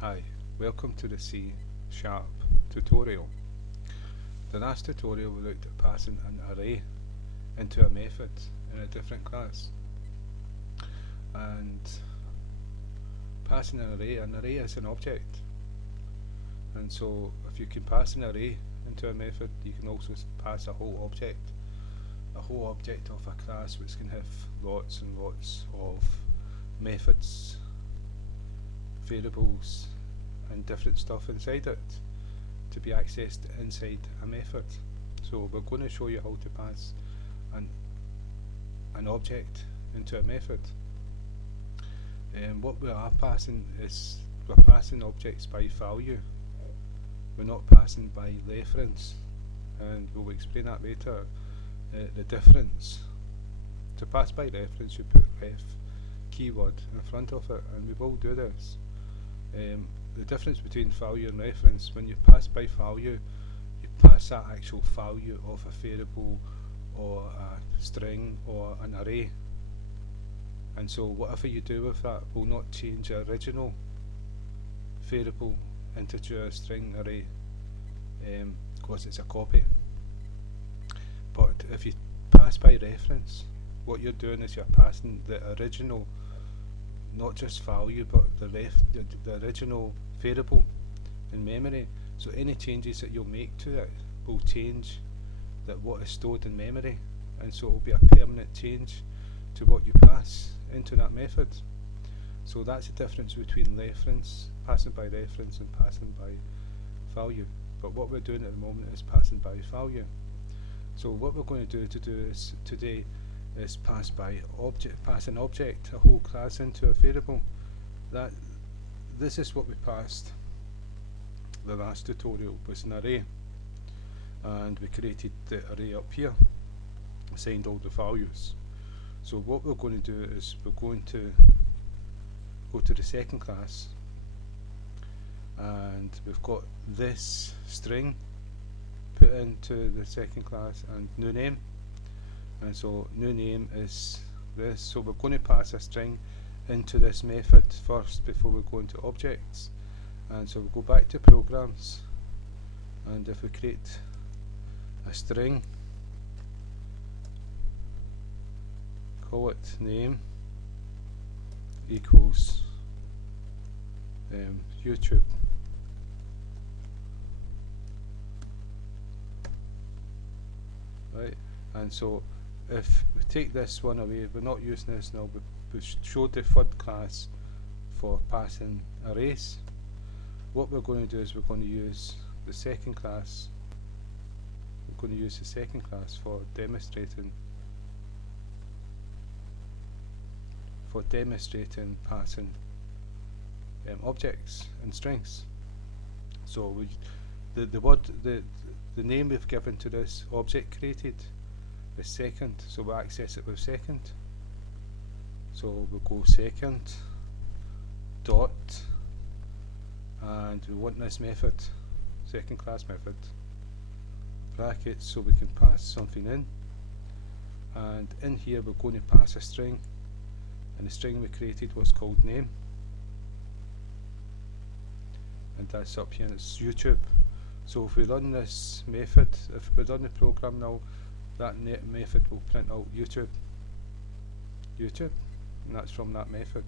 Hi, welcome to the C Sharp tutorial. The last tutorial we looked at passing an array into a method in a different class, and passing an array is an object, and so if you can pass an array into a method, you can also pass a whole object of a class which can have lots and lots of methods, variables and different stuff inside it to be accessed inside a method. So we're going to show you how to pass an object into a method. What we are passing is we're passing objects by value. We're not passing by reference, and we'll explain that later. The difference: to pass by reference, you put ref keyword in front of it, and we will do this. The difference between value and reference: when you pass by value, you pass that actual value of a variable or a string or an array, and so whatever you do with that will not change the original variable, integer, string, array, because it's a copy. But if you pass by reference, what you're doing is you're passing the original, not just value, but the original variable in memory. So any changes that you'll make to it will change that what is stored in memory, and so it will be a permanent change to what you pass into that method. So that's the difference between passing by reference and passing by value. But what we're doing at the moment is passing by value. So what we're going to do today is pass an object, a whole class, into a variable. This is what we passed the last tutorial, was an array, and we created the array up here, assigned all the values. So what we're going to do is we're going to go to the second class, and we've got this string put into the second class and new name, and so new name is this. So we're going to pass a string into this method first before we go into objects. And so we'll go back to programs, and if we create a string, call it name equals YouTube. Right, and so if we take this one away, we're not using this now, but we showed the third class for passing arrays. What we're going to do is we're going to use the second class. We're going to use the second class for demonstrating passing objects and strings. So the name we've given to this object created is second, so we'll access it with second. So we'll go second dot, and we want this method, second class method, brackets, so we can pass something in, and in here we're going to pass a string, and the string we created was called name, and that's up here, and it's YouTube. So if we run this method, if we run the program now, that method will print out YouTube, and that's from that method.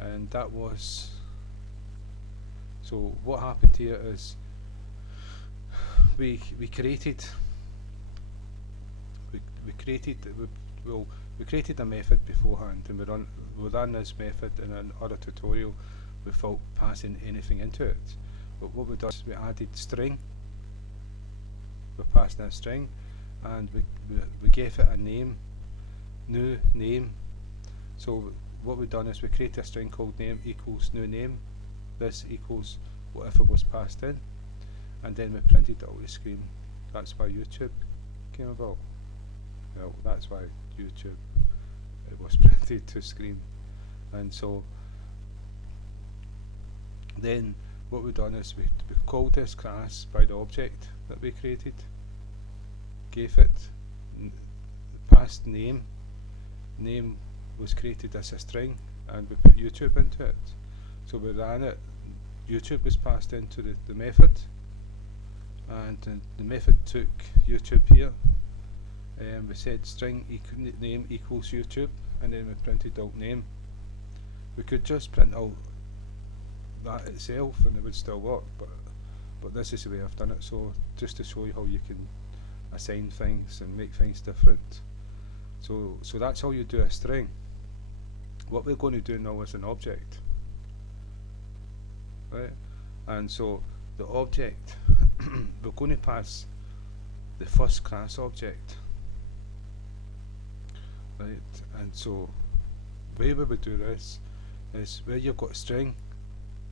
And that was, so what happened here is we created a method beforehand, and we ran this method in another tutorial without passing anything into it. But what we done is we added string. We passed in a string, and we gave it a name, new name. So what we've done is we created a string called name equals new name. This equals whatever was passed in, and then we printed it out the screen. That's why YouTube came about. Well, that's why YouTube it was printed to screen. And so then what we've done is we called this class by the object that we created, gave it passed name was created as a string, and we put YouTube into it. So we ran it YouTube was passed into the method, and the method took YouTube here. We said string name equals YouTube, and then we printed out name. We could just print out that itself and it would still work, but this is the way I've done it, so just to show you how you can assign things and make things different. So that's how you do a string. What we're going to do now is an object, right? And so the object, we're going to pass the first class object, right? And so the way we would do this is where you've got a string,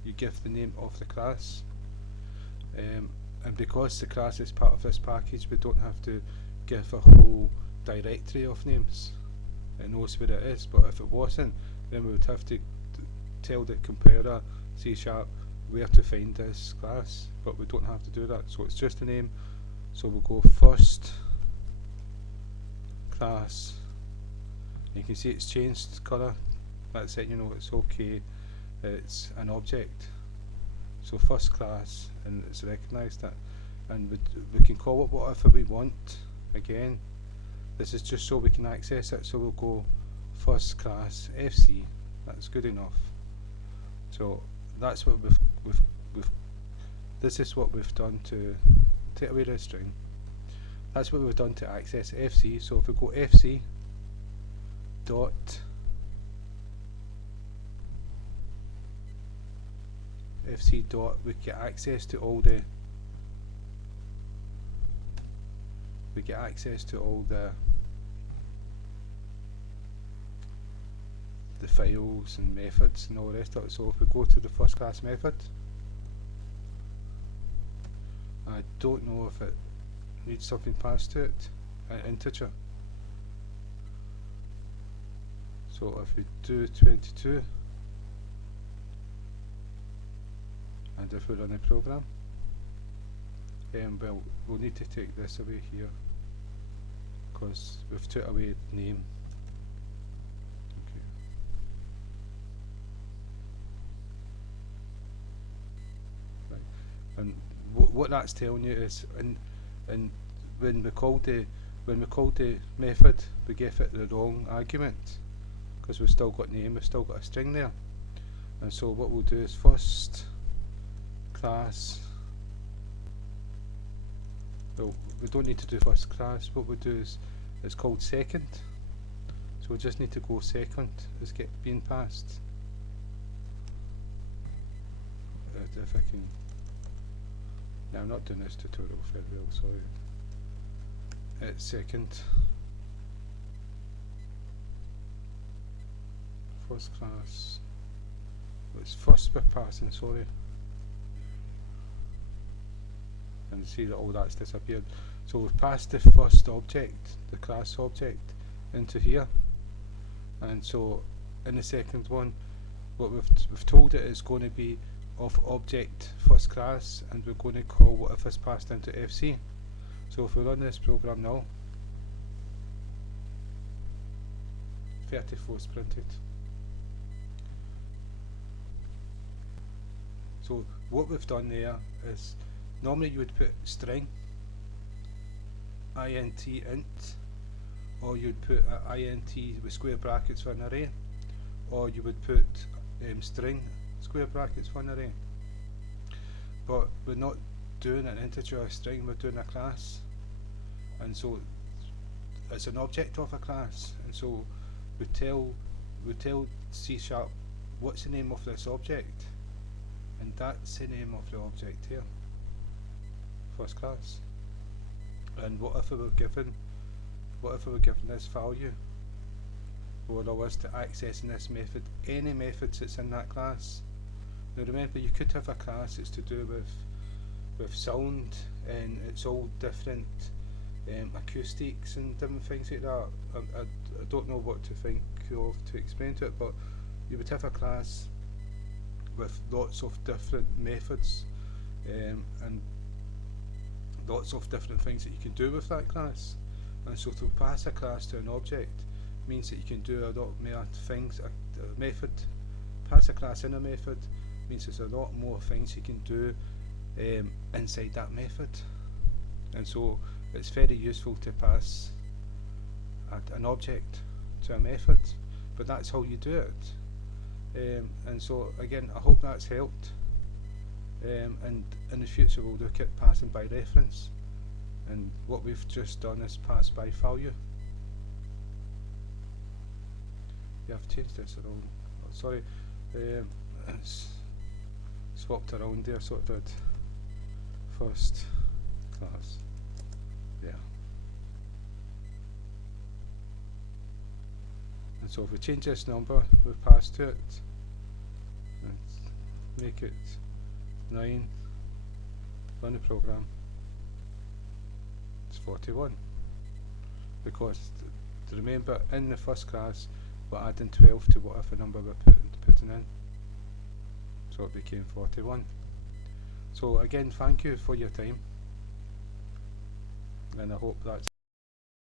you give the name of the class, and because the class is part of this package, we don't have to give a whole directory of names. It knows where it is, but if it wasn't, then we would have to tell the compiler C# where to find this class, but we don't have to do that, so it's just a name. So we'll go first class. You can see it's changed colour. That's it, you know it's okay. It's an object. So first class, and it's recognised that, and we can call it whatever we want. Again, this is just so we can access it. So we'll go first class FC. That's good enough. So that's what we've this is what we've done to take away the string. That's what we've done to access FC. So if we go FC dot we get access to all the files and methods and all the rest of it. So if we go to the first class method, I don't know if it needs something passed to it, an integer. So if we do 22, and if we run a program, well, we'll need to take this away here because we've took away name. Okay. Right. And what that's telling you is, and when we called the method, we gave it the wrong argument because we've still got name, we've still got a string there. And so what we'll do is first class. Well, we don't need to do first class. What we do is it's called second. So we just need to go second is being passed. If I can. Now I'm not doing this tutorial very well, sorry. It's second. First class. It's first we're passing, sorry. And see that all that's disappeared. So we've passed the first object, the class object, into here, and so in the second one, what we've told it is going to be of object first class, and we're going to call whatever's passed into FC. So if we run this program now, 34 is printed. So what we've done there is, normally you would put string int int, or you'd put int with square brackets for an array, or you would put string square brackets for an array. But we're not doing an integer or a string, we're doing a class, and so it's an object of a class, and so we tell C# what's the name of this object, and that's the name of the object here, first class. And whatever we're given this value will allow us to access in this method any methods that's in that class. Now remember, you could have a class that's to do with sound, and it's all different acoustics and different things like that. I don't know what to think of to explain to it, but you would have a class with lots of different methods and lots of different things that you can do with that class. And so to pass a class to an object means that you can do a lot more things. A method, pass a class in a method, means there's a lot more things you can do inside that method, and so it's very useful to pass an object to a method, but that's how you do it. And so again, I hope that's helped, and in the future we'll look at passing by reference, and what we've just done is pass by value. Yeah, I've changed this around. Oh, sorry, it's swapped around there, so it did first class. Yeah. And so if we change this number we pass to it, and make it 9, run the program, it's 41. Because to remember, in the first class we're adding 12 to whatever number we're putting in, so it became 41. So again, thank you for your time, and I hope that's